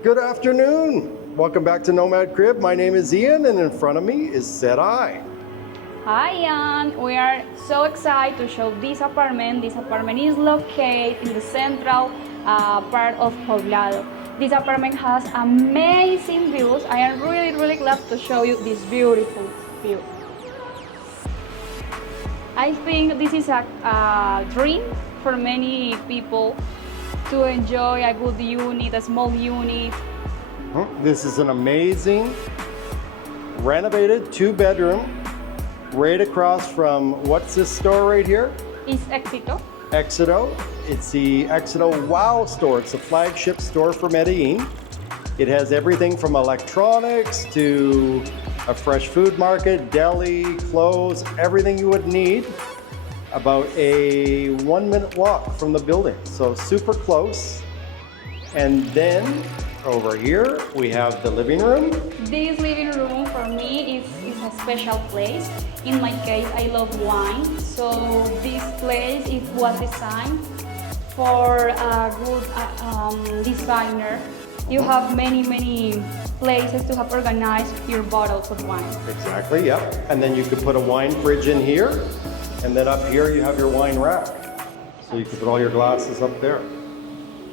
Good afternoon. Welcome back to Nomad Crib. My name is Ian, and in front of me is Sarai. Hi, Ian. We are so excited to show this apartment. This apartment is located in the central part of Poblado. This apartment has amazing views. I am really glad to show you this beautiful view. I think this is a dream for many people to enjoy a good unit, a small unit. This is an amazing, renovated 2-bedroom, right across from, what's this store right here? It's Éxito. Éxito. It's the Éxito Wow store. It's a flagship store for Medellin. It has everything from electronics to a fresh food market, deli, clothes, everything you would need. About a 1-minute walk from the building, so super close. And then over here we have the living room. This living room for me is a special place. In my case, I love wine, so this place was designed for a good designer. You have many places to have organized your bottles of wine. Exactly, yep. And then you could put a wine fridge in here. And then up here you have your wine rack. So you can put all your glasses up there.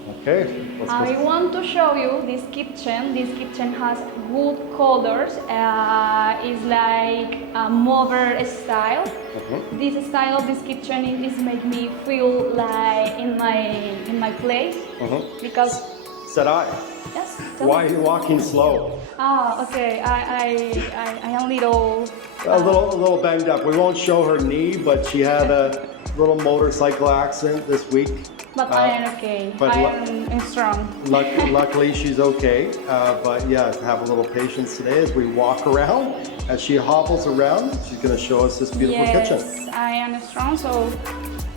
Okay. I want to show you this kitchen. This kitchen has good colors. It's like a modern style. This style of this kitchen is make me feel like in my place. Because Sarai, yes. why are you walking slow? Okay. I am A little banged up. We won't show her knee, but she had a little motorcycle accident this week. But I am okay. But I am strong. Luckily, she's okay. But yeah, have a little patience today as we walk around. As she hobbles around, she's going to show us this beautiful kitchen. Yes, I am strong, so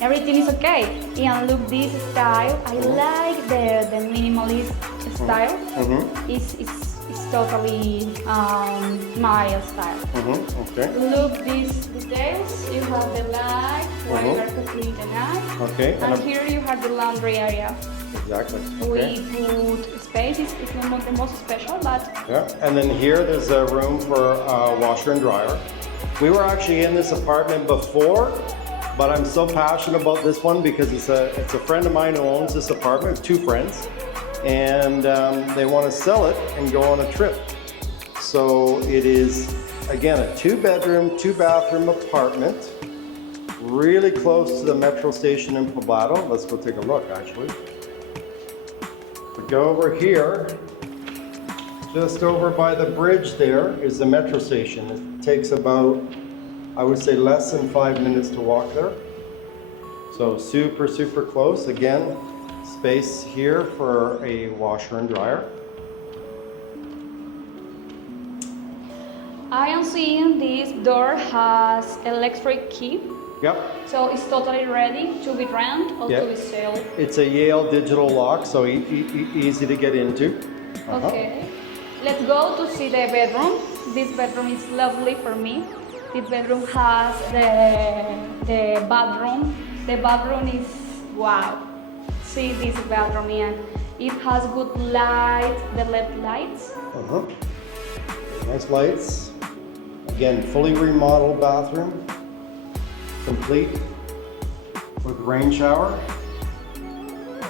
everything is okay. And look, this style. I like the minimalist style. It's totally my style. Okay. Look these details. You have the light where you are cooking the night. Okay. And here you have the laundry area. Exactly. We Okay. put space. It's not the most special, but Yeah. And then here there's a room for washer and dryer. We were actually in this apartment before, but I'm so passionate about this one because it's a friend of mine who owns this apartment, 2 friends. And they want to sell it and go on a trip. So it is, again, a 2-bedroom, 2-bathroom apartment, really close to the metro station in Poblado. Let's go take a look, actually. We go over here, just over by the bridge there is the metro station. It takes about, I would say, less than 5 minutes to walk there. So super close. Again, space here for a washer and dryer. I am seeing this door has electric key. Yep. So it's totally ready to be rented or to be sold. It's a Yale digital lock, so easy to get into. Okay. Let's go to see the bedroom. This bedroom is lovely for me. This bedroom has the bathroom. The bathroom is wow. See this bathroom, and it has good lights, the LED lights. Nice lights. Again, fully remodeled bathroom, complete with rain shower.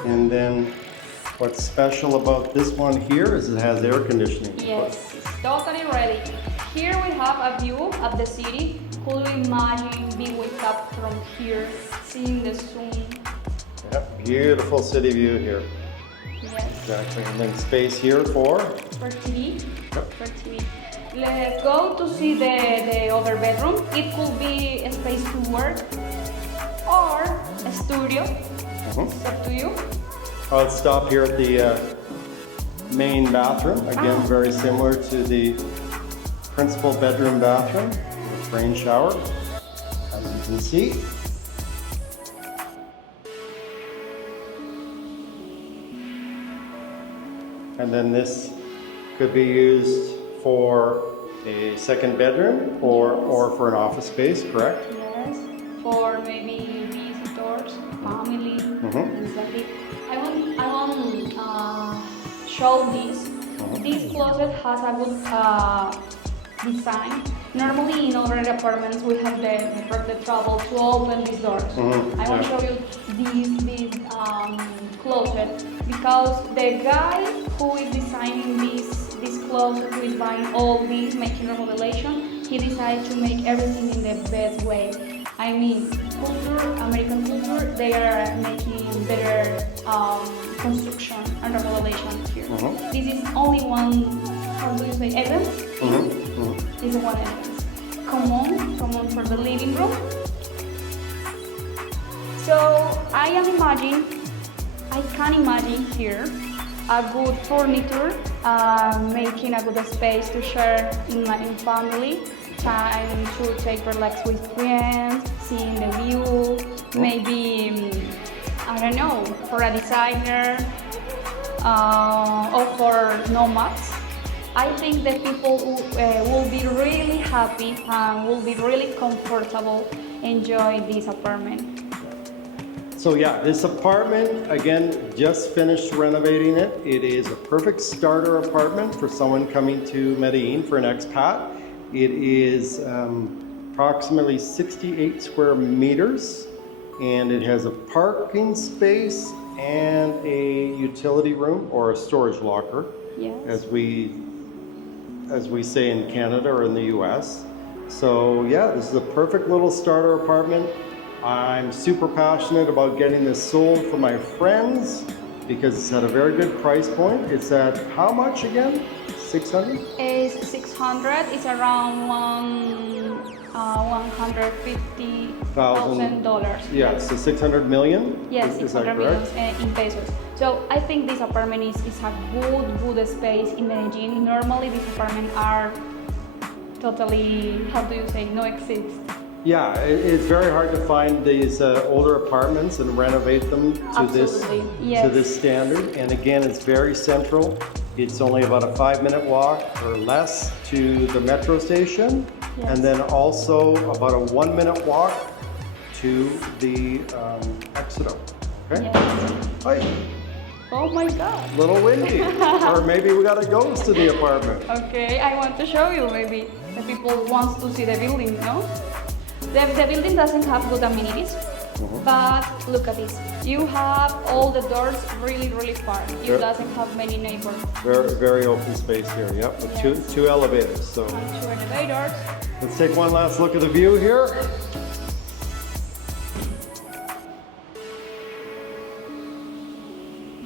And then what's special about this one here is it has air conditioning. Yes, it's totally ready. Here we have a view of the city. Could you imagine being wake up from here, seeing the sun? Yep, beautiful city view here. Yes. Exactly, and then space here for TV. For TV. Let's go to see the other bedroom. It could be a space to work or a studio. It's up to you. Let's stop here at the main bathroom. Again, very similar to the principal bedroom bathroom with rain shower, as you can see. And then this could be used for a second bedroom or for an office space, correct? Yes, for maybe visitors, family, things like it. I want show this. This closet has a good design. Normally in other apartments we have the trouble to open these doors. I want to show you this closet because the guy who is designing this closet, who is buying all this, making remodelation, he decided to make everything in the best way. I mean, American culture, they are making better construction and remodelation here. This is only one, how do you say, event? This is one event. Common for the living room. So I can imagine here a good furniture, making a good space to share in family, time to take relax with friends, seeing the view, maybe, I don't know, for a designer or for nomads. I think that people will be really happy and will be really comfortable enjoying this apartment. So yeah, this apartment, again, just finished renovating it. It is a perfect starter apartment for someone coming to Medellin for an expat. It is approximately 68 square meters, and it has a parking space and a utility room or a storage locker, as we say in Canada or in the US. So yeah, this is a perfect little starter apartment. I'm super passionate about getting this sold for my friends because it's at a very good price point. It's at how much again? 600? It's 600. It's around $150,000. Yeah, so 600 million? Yes, 600 million in pesos. So I think this apartment is a good space in Medellin. Normally these apartments are totally, how do you say, no exist. Yeah, it's very hard to find these older apartments and renovate them to this standard. And again, it's very central. It's only about a 5-minute walk or less to the metro station, and then also about a 1-minute walk to the Exito. Okay. Yes. Hi. Oh my God. Little windy. Or maybe we got a ghost to the apartment. Okay, I want to show you. Maybe the people want to see the building, no? The building doesn't have good amenities, but look at this. You have all the doors really far. You doesn't have many neighbors. Very open space here. Yep, with two elevators. So 2 elevators. let's take one last look at the view here.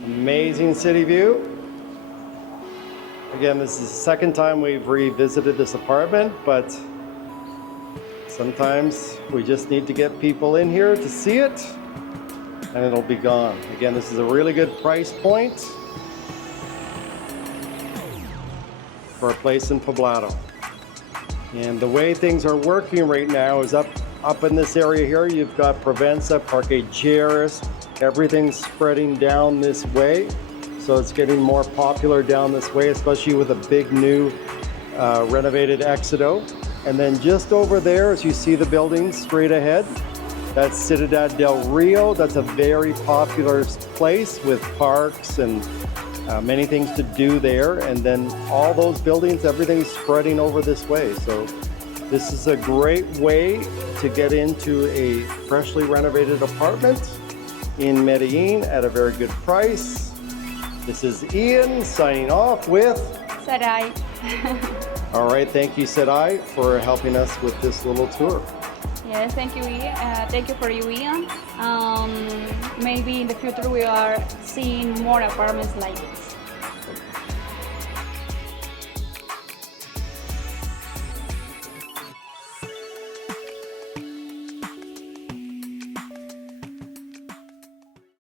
Amazing city view. Again, this is the second time we've revisited this apartment, but sometimes we just need to get people in here to see it, and it'll be gone. Again, this is a really good price point for a place in Poblado. And the way things are working right now is up in this area here, you've got Provenza, Parque Jerez, everything's spreading down this way. So it's getting more popular down this way, especially with a big new renovated Exito. And then just over there, as you see the building straight ahead, that's Ciudad del Rio. That's a very popular place with parks and many things to do there. And then all those buildings, everything's spreading over this way. So this is a great way to get into a freshly renovated apartment in Medellin at a very good price. This is Ian signing off with Sarai. All right, thank you, Sarai, for helping us with this little tour. Yes, thank you, Ian. Thank you for you, Ian. Maybe in the future we are seeing more apartments like this.